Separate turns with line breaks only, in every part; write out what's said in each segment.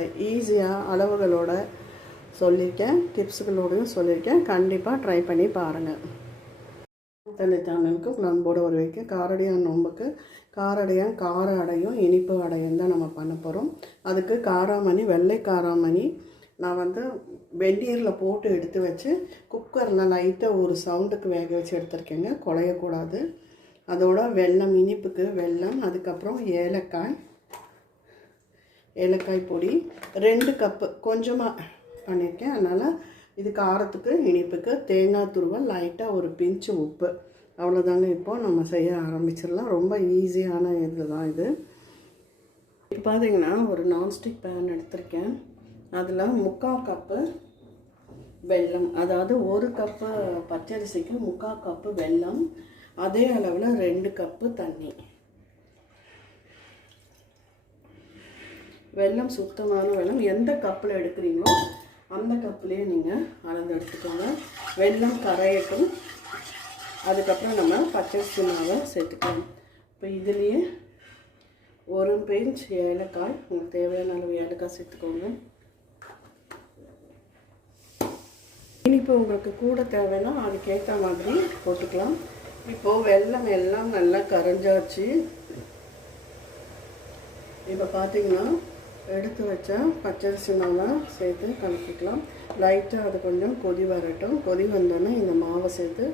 வடை ஈஸியாக அளவுகளோட சொல்லியிருக்கேன். டிப்ஸுகளோடையும் சொல்லியிருக்கேன். கண்டிப்பாக ட்ரை பண்ணி பாருங்கள் தந்தை சேனலுக்கு நண்போட ஒரு வைக்க காரடியான் நோம்புக்கு காரடையான் கார அடையும் இனிப்பு அடையும் தான் நம்ம பண்ண போகிறோம் அதுக்கு காராமணி வெள்ளை காராமணி. நான் வந்து வெந்நீரில் போட்டு எடுத்து வச்சு குக்கரில் லைட்டாக ஒரு சவுண்டுக்கு வேக வச்சு எடுத்துருக்கேங்க. குழையக்கூடாது. அதோட வெள்ளம் இனிப்புக்கு வெல்லம் அதுக்கப்புறம் ஏலக்காய். ஏலக்காய் பொடி ரெண்டு கப்பு கொஞ்சமாக பண்ணியிருக்கேன் அதனால் இது காரத்துக்கு இனிப்புக்கு தேங்காய் துருவல் லைட்டாக ஒரு பிஞ்சு உப்பு. அவ்வளோதாங்க இப்போ நம்ம செய்ய ஆரம்பிச்சிடலாம். ரொம்ப ஈஸியான இது தான் இது. இப்போ பார்த்தீங்கன்னா ஒரு நான்ஸ்டிக் பேன் எடுத்திருக்கேன். அதில் முக்கால் கப்பு வெல்லம் அதாவது ஒரு கப்பு பச்சரிசிக்கு முக்கால் கப்பு வெல்லம் அதே அளவில் ரெண்டு கப்பு தண்ணி. வெல்லம் சுத்தமான வெள்ளம் எந்த கப்பில் எடுக்கிறீங்களோ அந்த கப்புலேயே நீங்கள் அளந்து எடுத்துக்கோங்க. வெல்லம் கரையட்டும். அதுக்கப்புறம் நம்ம பச்சரிசி மாவை சேர்த்துக்கலாம். இப்போ இதுலேயே ஒரு பெஞ்ச் ஏலக்காய் உங்களுக்கு தேவையான அளவு ஏலக்காய் சேர்த்துக்கோங்க. இனிப்பு உங்களுக்கு கூட தேவைன்னா அதுக்கேற்ற மாதிரி போட்டுக்கலாம். இப்போது வெல்லம் எல்லாம் நல்லா கரைஞ்சாச்சு. இப்போ பார்த்தீங்கன்னா எடுத்து வச்ச பச்சரிசி மாவை சேர்த்து கலக்கிக்கலாம். லைட்டாக அது கொஞ்சம் கொதி வரட்டும். கொதி வந்தோன்னே இந்த மாவை சேர்த்து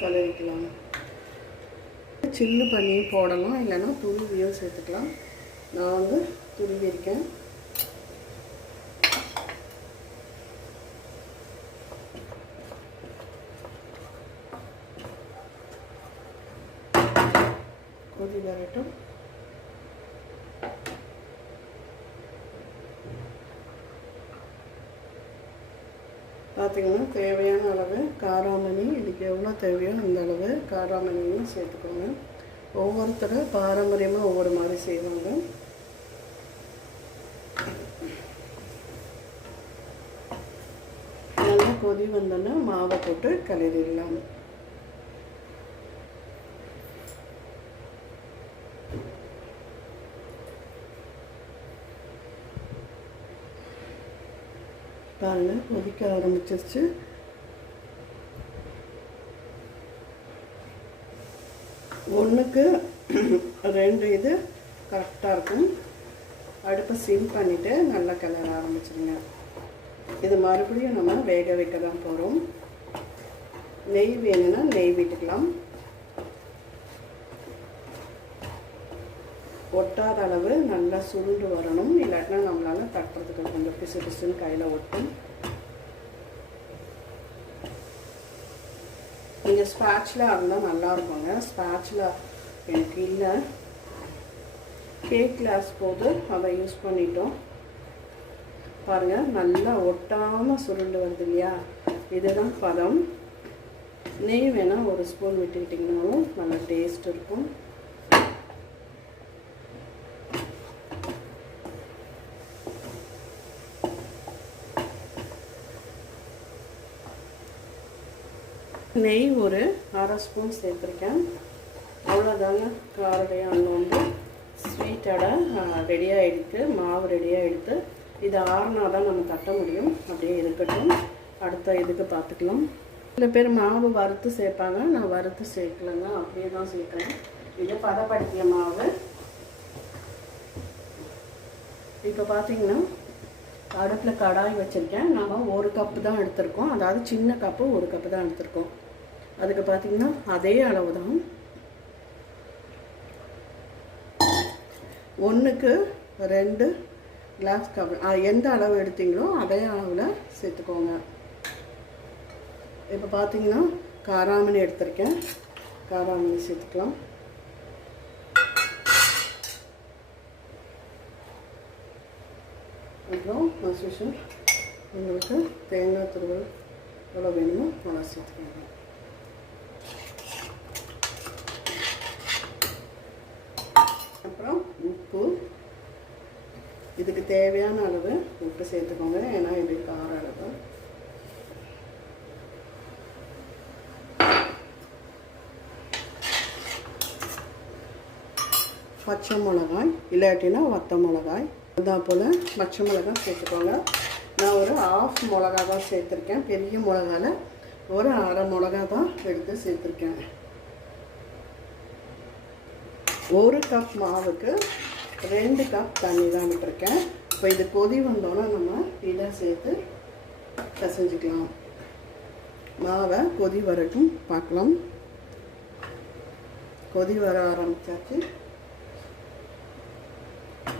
கலரிக்கலாம் சில்லு பண்ணி போடலாம். இல்லைன்னா துருவியும் சேர்த்துக்கலாம். நான் வந்து துருவிருக்கேன் கொதி வரட்டும். பார்த்திங்கன்னா தேவையான அளவு காராமணி இதுக்கு எவ்வளோ தேவையோ அந்த அளவு காராமணியும் சேர்த்துக்கோங்க. ஒவ்வொருத்தரும் பாரம்பரியமாக ஒவ்வொரு மாதிரி செய்வாங்க. நல்லா கொதி வந்தோன்னா மாவை போட்டு கலரிடலாம் பாருங்கள் கொதிக்க ஆரம்பிச்சிருச்சு. ஒன்றுக்கு ரெண்டு இது கரெக்டாக இருக்கும். அடுப்பை சிம் பண்ணிவிட்டு நல்லா கிளற ஆரம்பிச்சிருங்க. இது மறுபடியும் நம்ம வேக வைக்க தான் போகிறோம் நெய் வேணும்னா நெய் விட்டுக்கலாம். ஒட்டாத அளவு நல்லா சுருண்டு வரணும். இல்லாட்டினா நம்மளால தட்டுறதுக்கு கொஞ்சம் பிசு பிசுன்னு கையில் ஒட்டும். நீங்கள் ஸ்பேட்சில் இருந்தால் நல்லா இருக்குங்க. ஸ்பேட்சில் எனக்கு இல்லை. கேக் கிளாஸ் போது அதை யூஸ் பண்ணிட்டோம். பாருங்கள் நல்லா ஒட்டாமல் சுருண்டு வருது இல்லையா? இதுதான் பதம். நெய் வேணால் ஒரு ஸ்பூன் விட்டுக்கிட்டிங்கனாலும் நல்லா டேஸ்ட் இருக்கும். நெய் ஒரு அரை ஸ்பூன் சேர்த்துருக்கேன். அவ்வளோதாங்க காரடைய அண்ணன் வந்து ஸ்வீட்டோட ரெடியாக எடுத்து மாவு ரெடியாக எடுத்து இது ஆறுனா தான் நம்ம தட்ட முடியும். அப்படியே இருக்கட்டும். அடுத்த இதுக்கு பார்த்துக்கலாம். சில பேர் மாவு வறுத்து சேர்ப்பாங்க. நான் வறுத்து சேர்க்கலைங்க. அப்படியே தான் சேர்க்குறேன். இது பதப்படுத்திய மாவு. இப்போ பார்த்தீங்கன்னா அடுப்பில் கடாய் வச்சுருக்கேன். நம்ம ஒரு கப்பு தான் எடுத்திருக்கோம். அதாவது சின்ன கப்பு ஒரு கப்பு தான் எடுத்திருக்கோம். அதுக்கு பார்த்தீங்கன்னா அதே அளவு தான் ஒன்றுக்கு ரெண்டு கிளாஸ் கப் எந்த அளவு எடுத்தீங்களோ அதே அளவில் சேர்த்துக்கோங்க. இப்போ பார்த்தீங்கன்னா காராமணி எடுத்திருக்கேன். காராமணி சேர்த்துக்கலாம். அப்புறம் அசோஷன் உங்களுக்கு தேங்காய் துருவல் எவ்வளோ வேணுமோ அவ்வளோ சேர்த்துக்கோங்க அப்புறம் உப்பு இதுக்கு தேவையான அளவு உப்பு சேர்த்துக்கோங்க. ஏன்னா இது கார அளவு. பச்சை மிளகாய் இல்லாட்டினா வத்த மிளகாய். அதா போல் பச்சை மிளகாய் சேர்த்துக்கோங்க. நான் ஒரு ஆஃப் மிளகா தான் சேர்த்துருக்கேன். பெரிய மிளகால ஒரு அரை மிளகா தான் எடுத்து சேர்த்துருக்கேன். ஒரு கப் மாவுக்கு ரெண்டு கப் தண்ணி தான் விட்டுருக்கேன் இப்போ இது கொதி வந்தோன்னே நம்ம இதை சேர்த்து பிசைஞ்சிக்கலாம். மாவை கொதி வரட்டும் பார்க்கலாம். கொதி வர ஆரம்பிச்சாச்சு.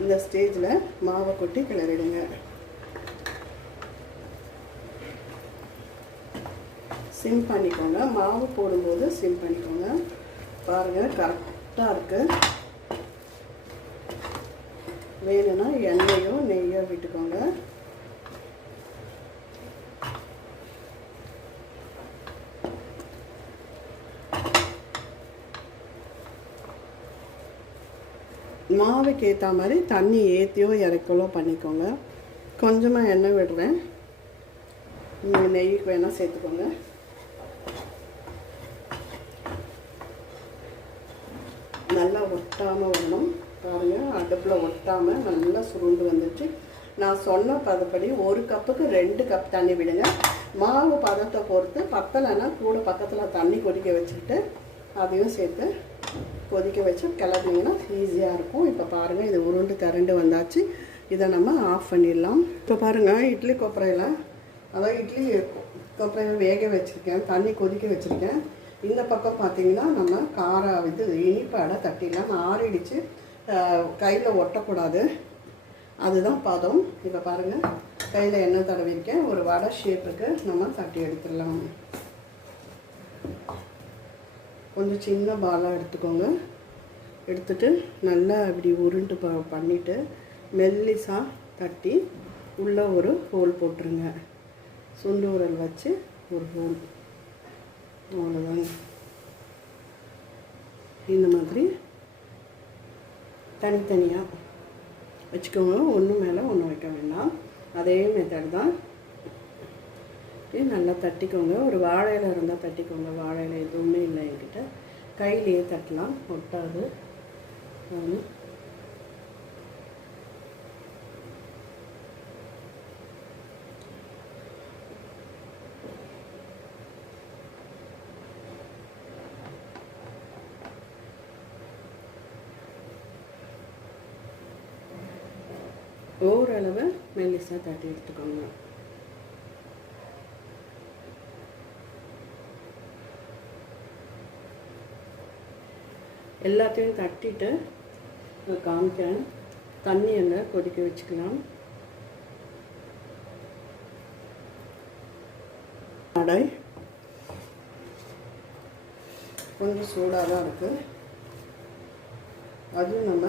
இந்த ஸ்டேஜில் மாவை கொட்டி கிளறிடுங்க. சிம் பண்ணிக்கோங்க. மாவு போடும்போது சிம் பண்ணிக்கோங்க. பாருங்கள் கரெக்டாக இருக்குது வேணும்னா எண்ணெயோ நெய்யோ விட்டுக்கோங்க. மாவுக்கு ஏற்ற மாதிரி தண்ணி ஏற்றியோ இறக்கலோ பண்ணிக்கோங்க. கொஞ்சமாக எண்ணெய் விடுறேன். நீங்கள் நெய்க்கு வேணால் சேர்த்துக்கோங்க. நல்லா ஒட்டாமல் வரணும். பாருங்கள் அடுப்பில் ஒட்டாமல் நல்லா சுருண்டு வந்துச்சு. நான் சொன்ன பதப்படி ஒரு கப்புக்கு ரெண்டு கப் தண்ணி விடுங்க. மாவு பதத்தை பொறுத்து பத்தலைன்னா கூட பக்கத்தில் தண்ணி கொதிக்க வச்சுக்கிட்டு அதையும் சேர்த்து கொதிக்க வச்சு கிளப்பிங்கன்னா ஈஸியாக இருக்கும். இப்போ பாருங்கள் இது உருண்டு திரண்டு வந்தாச்சு. இதை நம்ம ஆஃப் பண்ணிடலாம். இப்போ பாருங்கள் இட்லி கொப்பரையில் அதான் இட்லி கொப்பரையில் வேக வச்சுருக்கேன் தண்ணி கொதிக்க வச்சுருக்கேன். இந்த பக்கம் பார்த்தீங்கன்னா நம்ம கார இது இனிப்பு அடை தட்டிடலாம். ஆறிடுச்சு. கையில் ஒட்டக்கூடாது. அதுதான் பதம். இப்போ பாருங்கள் கையில் எண்ணெய் தடவிருக்கேன் ஒரு வடை ஷேப்புக்கு நம்ம தட்டி எடுத்துடலாம். கொஞ்சம் சின்ன பாலாக எடுத்துக்கோங்க. எடுத்துட்டு நல்லா அப்படி உருண்டு ப பண்ணிவிட்டு மெல்லிசாக தட்டி உள்ளே ஒரு ஹோல் போட்டுருங்க. சுண்டு உரல் வச்சு ஒரு ஹோல் அவ்வளோதாங்க இந்த மாதிரி தனித்தனியாக வச்சுக்கோங்க. ஒன்று மேலே ஒன்று வைக்க வேண்டாம். அதே மெத்தட் தான். நல்லா தட்டிக்கோங்க. ஒரு வாழையில் இருந்தால் தட்டிக்கோங்க. வாழையில் எதுவுமே இல்லை என்கிட்ட. கையிலேயே தட்டலாம். ஒட்டாது. ஓரளவு மெல்லிசாக தட்டி எடுத்துக்கோங்க. எல்லாத்தையும் தட்டிட்டு காமிக்கிறேன் தண்ணி எல்லாம் கொதிக்க வச்சுக்கலாம். அடை. கொஞ்சம் சூடாக தான் இருக்குது அதுவும் நம்ம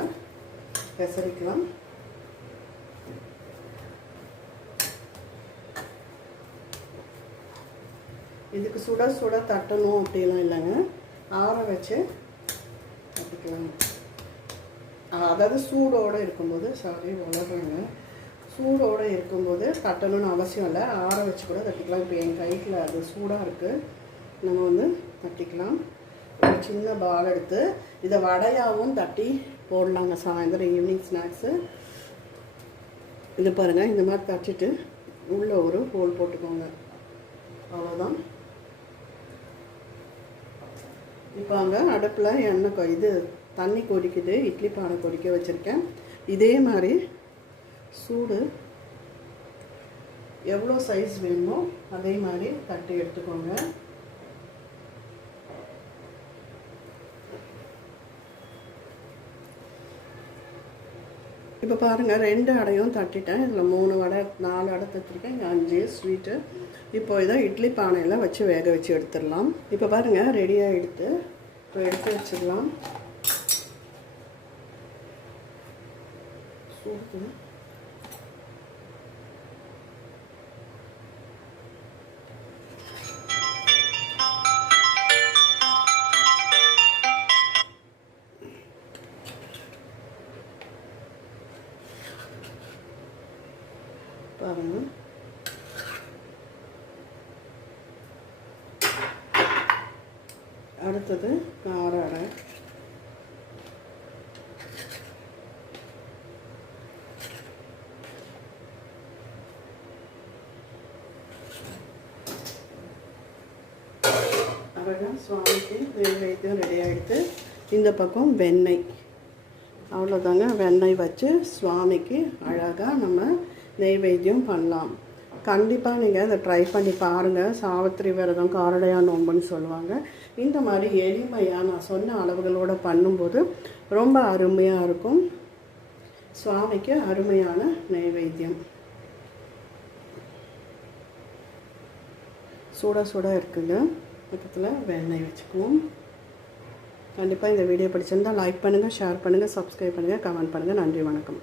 பெசரிக்கலாம். இதுக்கு சுட சுட தட்டணும் அப்படிலாம் இல்லைங்க. ஆற வச்சு தட்டிக்கலாம். அதாவது சூடோடு இருக்கும்போது சாரி வளர்றேங்க. சூடோடு இருக்கும்போது தட்டணும்னு அவசியம் இல்லை. ஆற வச்சு கூட தட்டிக்கலாம். இப்போ என் கைக்கில் அது சூடாக இருக்குது நம்ம வந்து தட்டிக்கலாம். ஒரு சின்ன பால் எடுத்து இதை வடையாகவும் தட்டி போடலாங்க. சாயந்தரம் ஈவினிங் ஸ்நாக்ஸு இது பாருங்கள் இந்த மாதிரி தட்டிட்டு உள்ளே ஒரு ஹோல் போட்டுக்கோங்க. அவ்வளோதான் இப்போ அங்கே அடுப்பில் எண்ணெய் இது தண்ணி கொதிக்குது இட்லி பானை கொதிக்க வச்சுருக்கேன். இதே மாதிரி சூடு எவ்வளோ சைஸ் வேணுமோ அதே மாதிரி தட்டி எடுத்துக்கோங்க. இப்போ பாருங்கள் ரெண்டு அடையும் தட்டிட்டேன். இதில் மூணு வடை நாலு அடை தட்டிருக்கேன். இங்கே அஞ்சு ஸ்வீட்டு இப்போ இதை இட்லி பானையில் வச்சு வேக வச்சு எடுத்துடலாம். இப்போ பாருங்கள் ரெடியாக எடுத்து இப்போ எடுத்து வச்சிடலாம். சூப்பு பாருங்கள் அடுத்தது கார அடை சுவாமிக்கு வெங்காயத்தையும் ரெடி ஆகிடுத்து இந்த பக்கம் வெண்ணெய். அவ்வளோதாங்க வெண்ணெய் வச்சு சுவாமிக்கு அழகாக நம்ம நெய்வேத்தியம் பண்ணலாம். கண்டிப்பாக நீங்கள் அதை ட்ரை பண்ணி பாருங்கள் சாவித்திரி விரதம் காரடையா நோம்புன்னு சொல்லுவாங்க. இந்த மாதிரி எளிமையாக நான் சொன்ன அளவுகளோடு பண்ணும்போது ரொம்ப அருமையாக இருக்கும். சுவாமிக்கு அருமையான நெய்வேத்தியம். சூட சூடாக இருக்குங்க. பக்கத்தில் வெண்ணெய் வச்சுக்குவோம். கண்டிப்பாக இந்த வீடியோ பிடிச்சிருந்தால் லைக் பண்ணுங்கள் ஷேர் பண்ணுங்கள் சப்ஸ்கிரைப் பண்ணுங்கள் கமெண்ட் பண்ணுங்கள் நன்றி வணக்கம்.